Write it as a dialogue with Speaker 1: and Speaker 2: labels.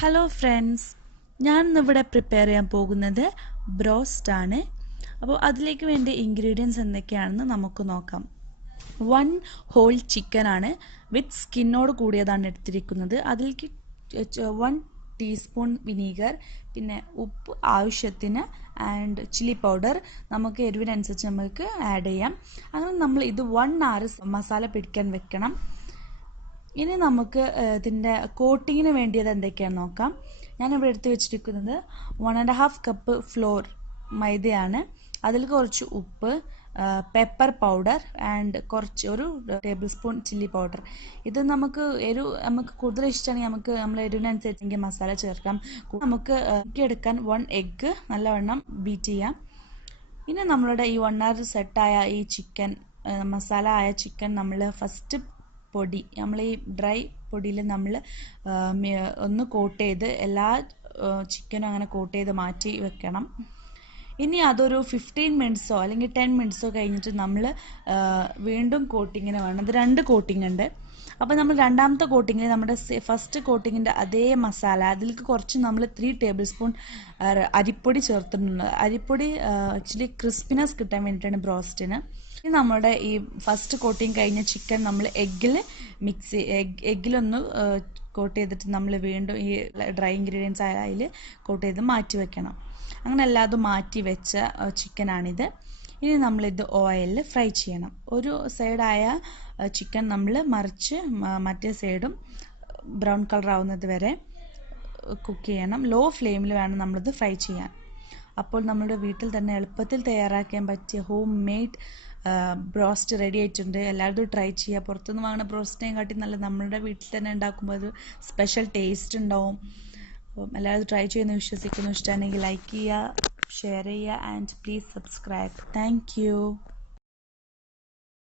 Speaker 1: Hello friends ഞാൻ ഇന്നിവിടെ prepare ചെയ്യാൻ പോകുന്നത് ബ്രോസ്റ്റ് ആണ്. അപ്പോൾ അതിലേക്ക് വേണ്ട ഇൻഗ്രീഡിയൻസ് എന്തൊക്കെയാണെന്ന് നമുക്ക് നോക്കാം. വൺ ഹോൾ ചിക്കൻ ആണ് വിത്ത് സ്കിന്നോട് കൂടിയതാണ് എടുത്തിരിക്കുന്നത്. അതിലേക്ക് വൺ ടീസ്പൂൺ വിനീഗർ പിന്നെ ഉപ്പ് ആവശ്യത്തിന് ആൻഡ് ചില്ലി പൗഡർ നമുക്ക് എരിവിനനുസരിച്ച് നമുക്ക് ആഡ് ചെയ്യാം. അങ്ങനെ നമ്മൾ ഇത് വൺ അവർ മസാല പിടിക്കാൻ വെക്കണം. ഇനി നമുക്ക് ഇതിന്റെ കോട്ടിങ്ങിന് വേണ്ടിയത് എന്തൊക്കെയാണെന്ന് നോക്കാം. ഞാനിവിടെ എടുത്ത് വെച്ചിരിക്കുന്നത് one and half cup flour മൈദയാണ്. അതിൽ കുറച്ച് ഉപ്പ് പെപ്പർ പൗഡർ ആൻഡ് കുറച്ച് ഒരു ടേബിൾ സ്പൂൺ ചില്ലി പൗഡർ ഇത് നമുക്ക് എരു നമുക്ക് കൂടുതൽ ഇഷ്ടമാണെങ്കിൽ നമുക്ക് നമ്മൾ എരിവിനനുസരിച്ച് മസാല ചേർക്കാം. നമുക്ക് എടുക്കാൻ വൺ എഗ്ഗ് നല്ലവണ്ണം ബീറ്റ് ചെയ്യാം. ഇനി നമ്മളുടെ ഈ വൺ അവർ സെറ്റായ ഈ ചിക്കൻ മസാല ആയ ചിക്കൻ നമ്മൾ ഫസ്റ്റ് പൊടി. നമ്മൾ ഈ ഡ്രൈ പൊടിയിൽ നമ്മൾ ഒന്ന് കോട്ട് ചെയ്ത് എല്ലാ ചിക്കനും അങ്ങനെ കോട്ട് ചെയ്ത് മാറ്റി വെക്കണം. ഇനി അതൊരു ഫിഫ്റ്റീൻ മിനിറ്റ്സോ അല്ലെങ്കിൽ ടെൻ മിനിറ്റ്സോ കഴിഞ്ഞിട്ട് നമ്മൾ വീണ്ടും കോട്ടിങ്ങിന് വേണം. അത് രണ്ട് കോട്ടിംഗ് ഉണ്ട്. അപ്പോൾ നമ്മൾ രണ്ടാമത്തെ കോട്ടിങ്ങിൽ നമ്മുടെ ഫസ്റ്റ് കോട്ടിങ്ങിന്റെ അതേ മസാല അതിലേക്ക് കുറച്ച് നമ്മൾ ത്രീ ടേബിൾ സ്പൂൺ അരിപ്പൊടി ചേർത്തിട്ടുണ്ട്. അരിപ്പൊടി ആക്ച്വലി ക്രിസ്പിനെസ് കിട്ടാൻ വേണ്ടിയിട്ടാണ് ബ്രോസ്റ്റിന്. ഇനി നമ്മുടെ ഈ ഫസ്റ്റ് കോട്ടിങ് കഴിഞ്ഞ ചിക്കൻ നമ്മൾ എഗ്ഗിൽ മിക്സ് എഗ് എഗ്ഗിലൊന്ന് കോട്ട് ചെയ്തിട്ട് നമ്മൾ വീണ്ടും ഈ ഡ്രൈ ഇൻഗ്രീഡിയൻസ് ആയ അതിൽ കോട്ട് ചെയ്ത് മാറ്റി വെക്കണം. അങ്ങനെ എല്ലാതും മാറ്റി വെച്ച ചിക്കനാണിത്. ഇനി നമ്മളിത് ഓയിലിൽ ഫ്രൈ ചെയ്യണം. ഒരു സൈഡായ ചിക്കൻ നമ്മൾ മറിച്ച് മറ്റേ സൈഡും ബ്രൗൺ കളർ ആവുന്നത് വരെ കുക്ക് ചെയ്യണം. ലോ ഫ്ലെയിമിൽ വേണം നമ്മളിത് ഫ്രൈ ചെയ്യാൻ. അപ്പോൾ നമ്മുടെ വീട്ടിൽ തന്നെ എളുപ്പത്തിൽ തയ്യാറാക്കാൻ പറ്റിയ ഹോം മെയ്ഡ് ബ്രോസ്റ്റ് റെഡി ആയിട്ടുണ്ട്. എല്ലാവരും ട്രൈ ചെയ്യുക. പുറത്തുനിന്ന് വാങ്ങുന്ന ബ്രോസ്റ്റിനെയും കാട്ടി നല്ല നമ്മളുടെ വീട്ടിൽ തന്നെ ഉണ്ടാക്കുമ്പോൾ ഒരു സ്പെഷ്യൽ ടേസ്റ്റ് ഉണ്ടാവും. അപ്പം എല്ലാവരും ട്രൈ ചെയ്യുന്നു വിശ്വസിക്കുന്നു. ഇഷ്ടമാണെങ്കിൽ ലൈക്ക് ചെയ്യുക ഷെയർ ചെയ്യുക ആൻഡ് പ്ലീസ് സബ്സ്ക്രൈബ് താങ്ക്